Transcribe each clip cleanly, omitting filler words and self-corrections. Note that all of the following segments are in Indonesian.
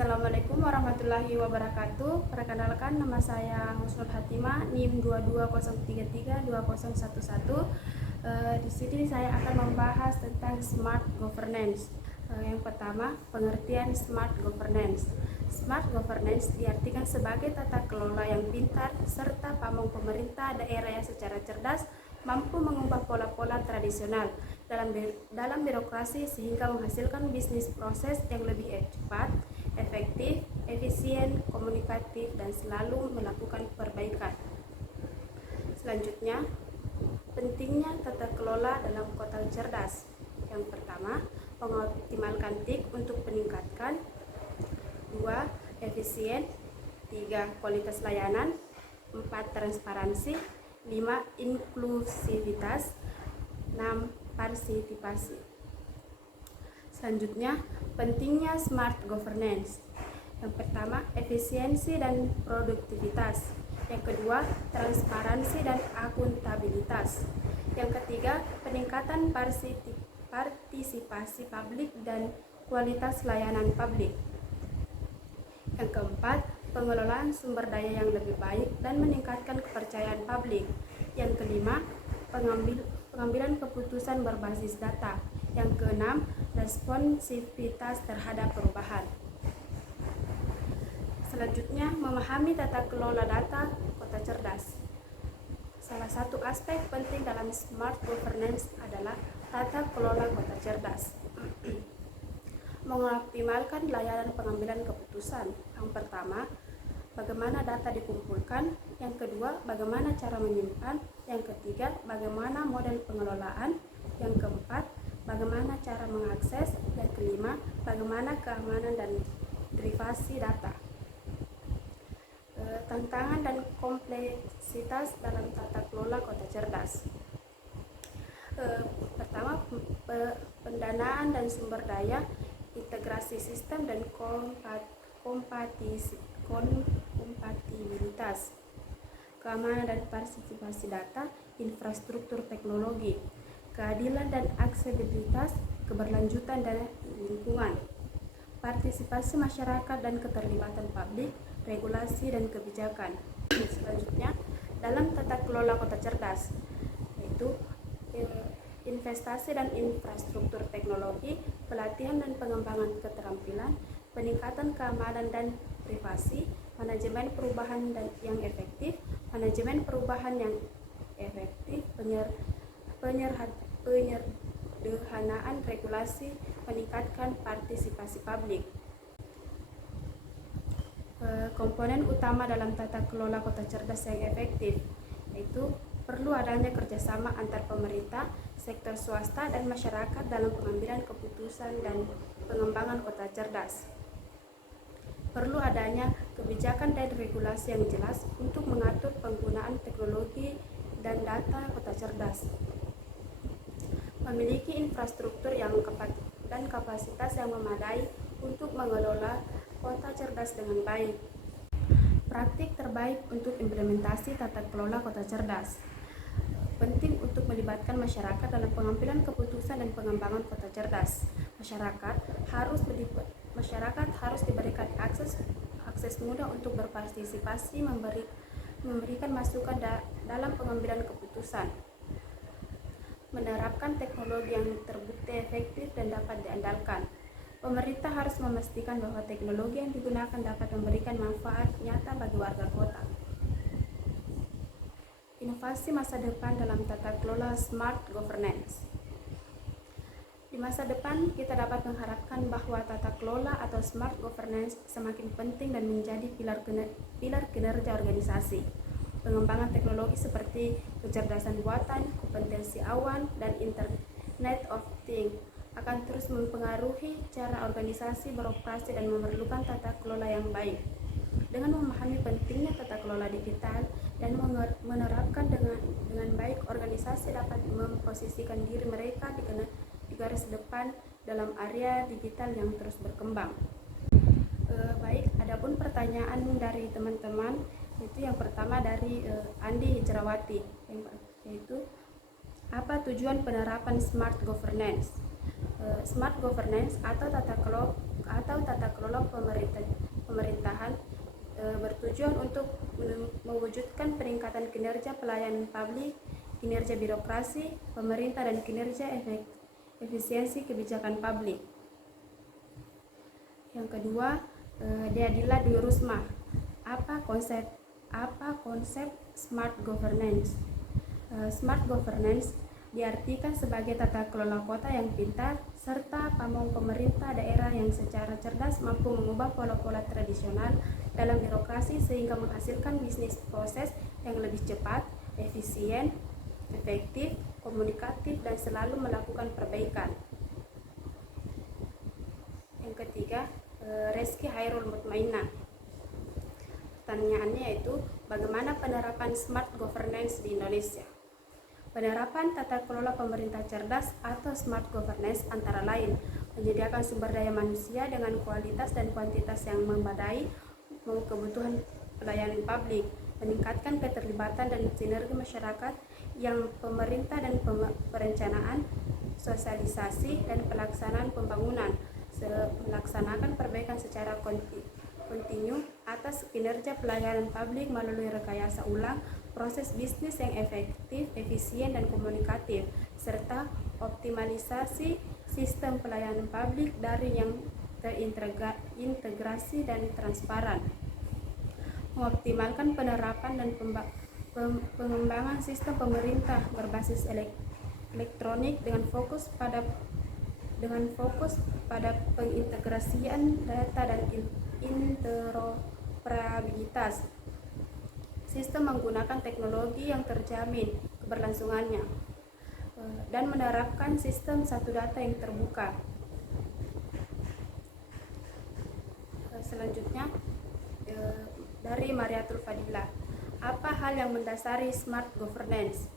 Assalamualaikum warahmatullahi wabarakatuh. Perkenalkan, nama saya Husnul Hatimah, NIM 220332011. Di sini saya akan membahas tentang smart governance. Yang pertama, pengertian smart governance. Smart governance diartikan sebagai tata kelola yang pintar serta pamong pemerintah daerah yang secara cerdas mampu mengubah pola-pola tradisional dalam birokrasi sehingga menghasilkan bisnis proses yang lebih cepat, efektif, efisien, komunikatif, dan selalu melakukan perbaikan. Selanjutnya, pentingnya tata kelola dalam kota cerdas. Yang pertama, mengoptimalkan TIK untuk meningkatkan. 2. Efisien. 3. Kualitas layanan. 4. Transparansi. 5. Inklusivitas. 6. Partisipasi. Selanjutnya, pentingnya smart governance. Yang pertama, efisiensi dan produktivitas. Yang kedua, transparansi dan akuntabilitas. Yang ketiga, peningkatan partisipasi publik dan kualitas layanan publik. Yang keempat, pengelolaan sumber daya yang lebih baik dan meningkatkan kepercayaan publik. Yang kelima, pengambilan keputusan berbasis data. Yang keenam, responsivitas terhadap perubahan. Selanjutnya, memahami tata kelola data kota cerdas. Salah satu aspek penting dalam smart governance adalah tata kelola kota cerdas. Mengoptimalkan layanan pengambilan keputusan. Yang pertama, bagaimana data dikumpulkan. Yang kedua, bagaimana cara menyimpan. Yang ketiga, bagaimana model pengelolaan. Yang keempat, bagaimana cara mengakses. Yang kelima, bagaimana keamanan dan privasi data. Tantangan dan kompleksitas dalam tata kelola kota cerdas. Pertama, pendanaan dan sumber daya, integrasi sistem dan kompatibilitas, keamanan dan partisipasi data, infrastruktur teknologi, keadilan dan aksesibilitas, keberlanjutan dan lingkungan, partisipasi masyarakat dan keterlibatan publik, regulasi dan kebijakan. Selanjutnya, dalam tata kelola kota cerdas, yaitu investasi dan infrastruktur teknologi, pelatihan dan pengembangan keterampilan, peningkatan keamanan dan privasi, manajemen perubahan yang efektif, penyederhanaan regulasi, meningkatkan partisipasi publik. Komponen utama dalam tata kelola kota cerdas yang efektif, yaitu perlu adanya kerjasama antar pemerintah, sektor swasta, dan masyarakat dalam pengambilan keputusan dan pengembangan kota cerdas. Perlu adanya kebijakan dan regulasi yang jelas untuk mengatur penggunaan teknologi dan data kota cerdas. Memiliki infrastruktur dan kapasitas yang memadai untuk mengelola kota cerdas dengan baik. Praktik terbaik untuk implementasi tata kelola kota cerdas. Penting untuk melibatkan masyarakat dalam pengambilan keputusan dan pengembangan kota cerdas. Masyarakat harus diberikan akses mudah untuk berpartisipasi, memberikan masukan dalam pengambilan keputusan, menerapkan teknologi yang terbukti efektif dan dapat diandalkan. Pemerintah harus memastikan bahwa teknologi yang digunakan dapat memberikan manfaat nyata bagi warga kota. Inovasi masa depan dalam tata kelola smart governance. Di masa depan, kita dapat mengharapkan bahwa tata kelola atau smart governance semakin penting dan menjadi pilar kinerja organisasi. Pengembangan teknologi seperti kecerdasan buatan, kompetensi awan, dan Internet of Things akan terus mempengaruhi cara organisasi beroperasi dan memerlukan tata kelola yang baik. Dengan memahami pentingnya tata kelola digital dan menerapkan dengan baik, organisasi dapat memposisikan diri mereka di garis depan dalam area digital yang terus berkembang. Baik, adapun pertanyaan dari teman-teman, itu yang pertama dari Andi Hijrawati, yaitu apa tujuan penerapan smart governance? Smart governance atau tata kelola bertujuan untuk mewujudkan peningkatan kinerja pelayanan publik, kinerja birokrasi, pemerintah, dan kinerja efisiensi kebijakan publik. Yang kedua, Deadilla Dwi Rusma. Apa konsep smart governance? Smart governance diartikan sebagai tata kelola kota yang pintar serta pamong pemerintah daerah yang secara cerdas mampu mengubah pola-pola tradisional dalam birokrasi sehingga menghasilkan bisnis proses yang lebih cepat, efisien, efektif, komunikatif, dan selalu melakukan perbaikan. Yang ketiga, Reski Hairul Mutmainah. Pertanyaannya yaitu, bagaimana penerapan smart governance di Indonesia? Penerapan tata kelola pemerintah cerdas atau smart governance antara lain menyediakan sumber daya manusia dengan kualitas dan kuantitas yang memadai untuk kebutuhan pelayanan publik, meningkatkan keterlibatan dan sinergi masyarakat yang pemerintah dan perencanaan, sosialisasi, dan pelaksanaan pembangunan, melaksanakan perbaikan secara kontinu atas kinerja pelayanan publik melalui rekayasa ulang, proses bisnis yang efektif, efisien, dan komunikatif, serta optimalisasi sistem pelayanan publik dari yang terintegrasi dan transparan. Mengoptimalkan penerapan dan pengembangan sistem pemerintah berbasis elektronik dengan fokus pada pengintegrasian data dan interoperabilitas. Sistem menggunakan teknologi yang terjamin keberlangsungannya dan menerapkan sistem satu data yang terbuka. Selanjutnya dari Mariatul Fadilah, apa hal yang mendasari smart governance?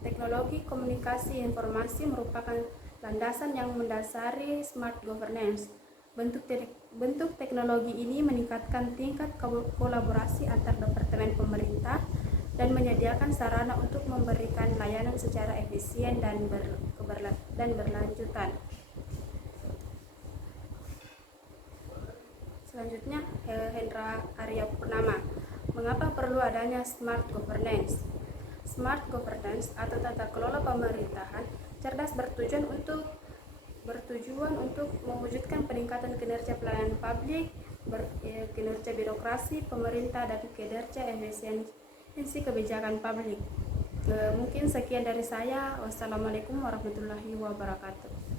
Teknologi komunikasi informasi merupakan landasan yang mendasari smart governance. Bentuk teknologi ini meningkatkan tingkat kolaborasi antar departemen pemerintah dan menyediakan sarana untuk memberikan layanan secara efisien dan berlanjutan. Selanjutnya, Hendra Arya Purnama. Mengapa perlu adanya smart governance? Smart governance atau tata kelola pemerintahan cerdas bertujuan untuk mewujudkan peningkatan kinerja pelayanan publik, kinerja birokrasi, pemerintah, dan kinerja efisiensi kebijakan publik. Mungkin sekian dari saya. Wassalamualaikum warahmatullahi wabarakatuh.